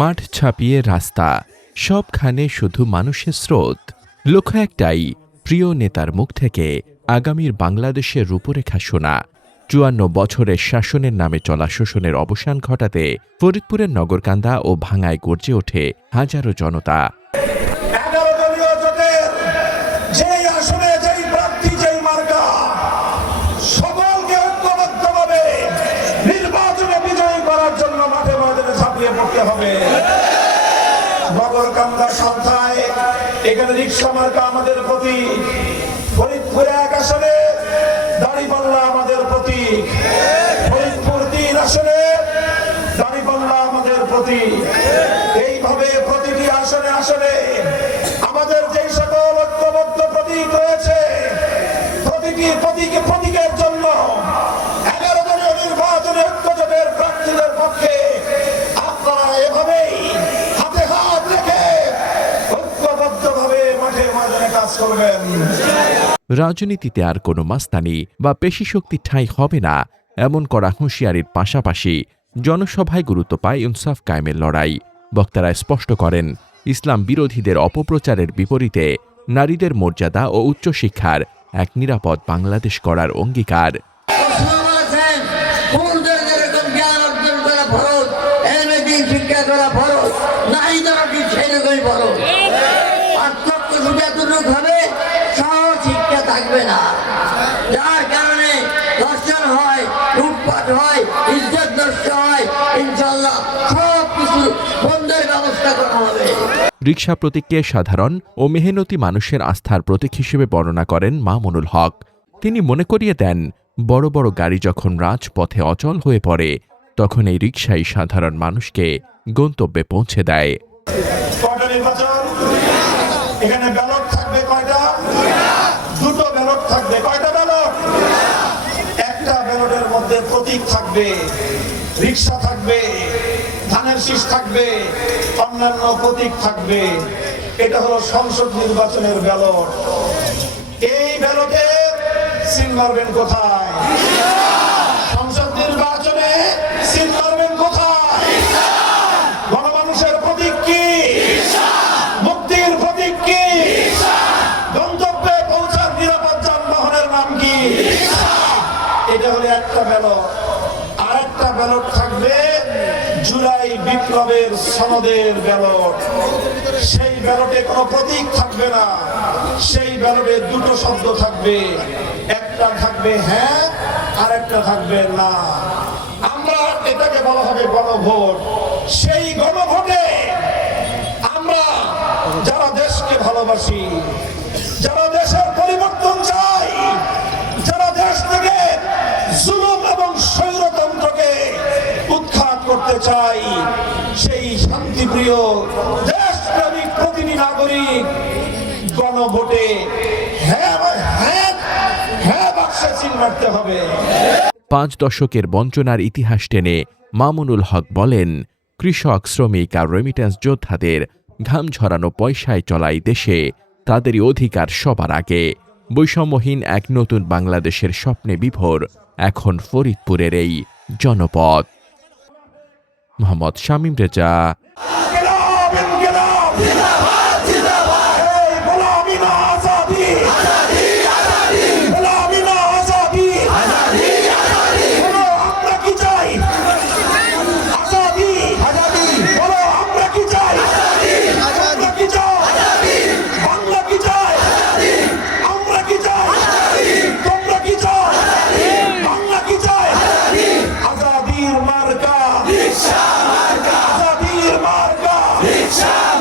মাঠ ছাপিয়ে রাস্তা, সবখানে শুধু মানুষের স্রোত। লক্ষ্য একটাই, প্রিয় নেতার মুখ থেকে আগামীর বাংলাদেশের রূপরেখা শোনা। ৫৪ বছরের শাসনের নামে চলা শোষণের অবসান ঘটাতে ফরিদপুরের নগরকান্দা ও ভাঙ্গায় গর্জে ওঠে হাজারো জনতা। নগরকান্দা সন্ধ্যায় এখানে রিকশা মার্কা আমাদের প্রতীক, ফরিদপুর ১ আসনে দাঁড়িপাল্লা আমাদের প্রতীক, ফরিদপুর ৩ আসনে দাঁড়িপাল্লা আমাদের প্রতীক। এইভাবে প্রতিটি আসনে আসনে আমাদের যেই সকল ঐক্যবদ্ধ প্রতীক রয়েছে, প্রতিটি প্রতীকের জন্য ১১ দলীয় নির্বাচনে ঐক্যজোটের প্রার্থীদের পক্ষে আপনারা এভাবেই হাতে হাত রেখে ঐক্যবদ্ধভাবে মাঠে ময়দানে কাজ করবেন। রাজনীতিতে আর কোনো মাস্তানি বা পেশিশক্তি ঠাঁই হবে না, এমন করা হুঁশিয়ারির পাশাপাশি জনসভায় গুরুত্ব পায় ইনসাফ কায়েমের লড়াই। বক্তারা স্পষ্ট করেন, ইসলাম বিরোধীদের অপপ্রচারের বিপরীতে নারীদের মর্যাদা ও উচ্চশিক্ষার এক নিরাপদ বাংলাদেশ করার অঙ্গীকার। থাকবে না, যার কারণে ধর্ষণ হয়, লুটপাট হয়, ইজ্জত নষ্ট হয়, ইনশাআল্লাহ সবকিছু বন্ধের ব্যবস্থা করা হবে। রিকশা প্রতীককে সাধারণ ও মেহনতি মানুষের আস্থার প্রতীক হিসেবে বর্ণনা করেন মামুনুল হক। তিনি মনে করিয়ে দেন, বড় বড় গাড়ি যখন রাজপথে অচল হয়ে পড়ে, তখন এই রিকশাই সাধারণ মানুষকে গন্তব্যে পৌঁছে দেয়। এখানে ব্যালট থাকবে কয়টা? দুটো ব্যালট থাকবে। কয়টা ব্যালট? একটা ব্যালটের মধ্যে প্রতীক থাকবে, রিকশা থাকবে, ধানের শীষ থাকবে, অন্যান্য প্রতীক থাকবে। এটা হলো সংসদ নির্বাচনের ব্যালট। এই ব্যালটে সিল মারবেন কোথায়? সংসদ নির্বাচনে সিল মারবেন কোথায়? গণমানুষের প্রতীক কি? মুক্তির প্রতীক কি? গন্তব্যে পৌঁছার নিরাপদ যানবাহনের নাম কি? এটা হলো একটা ব্যালট। আর একটা ব্যালট থাকবে জুলাই বিপ্লবের সনদের ব্যালট। সেই ব্যালটে কোনো প্রতীক থাকবে না, সেই ব্যালটে দুটো শব্দ থাকবে, একটা থাকবে হ্যাঁ আর একটা থাকবে না। আমরা এটাকে বলা হবে গণভোট। সেই গণভোটে আমরা যারা দেশকে ভালোবাসি, যারা দেশের পরিবর্তন চাই, যারা দেশ থেকে জুলুম এবং স্বৈরতন্ত্রকে উৎখাত করতে চাই, সেই শান্তিপ্রিয় দেশপ্রেমিক প্রতিটি নাগরিক গণভোটে হ্যাঁ বাক্সে চিহ্ন মারতে হবে। ৫ দশকের বঞ্চনার ইতিহাস টেনে মামুনুল হক বলেন, কৃষক, শ্রমিক আর রেমিট্যান্স যোদ্ধাদের ঘাম ঝরানো পয়সায় চলাই দেশে তাদেরই অধিকার সবার আগে। বৈষম্যহীন এক নতুন বাংলাদেশের স্বপ্নে বিভোর এখন ফরিদপুরের এই জনপদ। মোহাম্মদ শামীম রেজা। Riksha!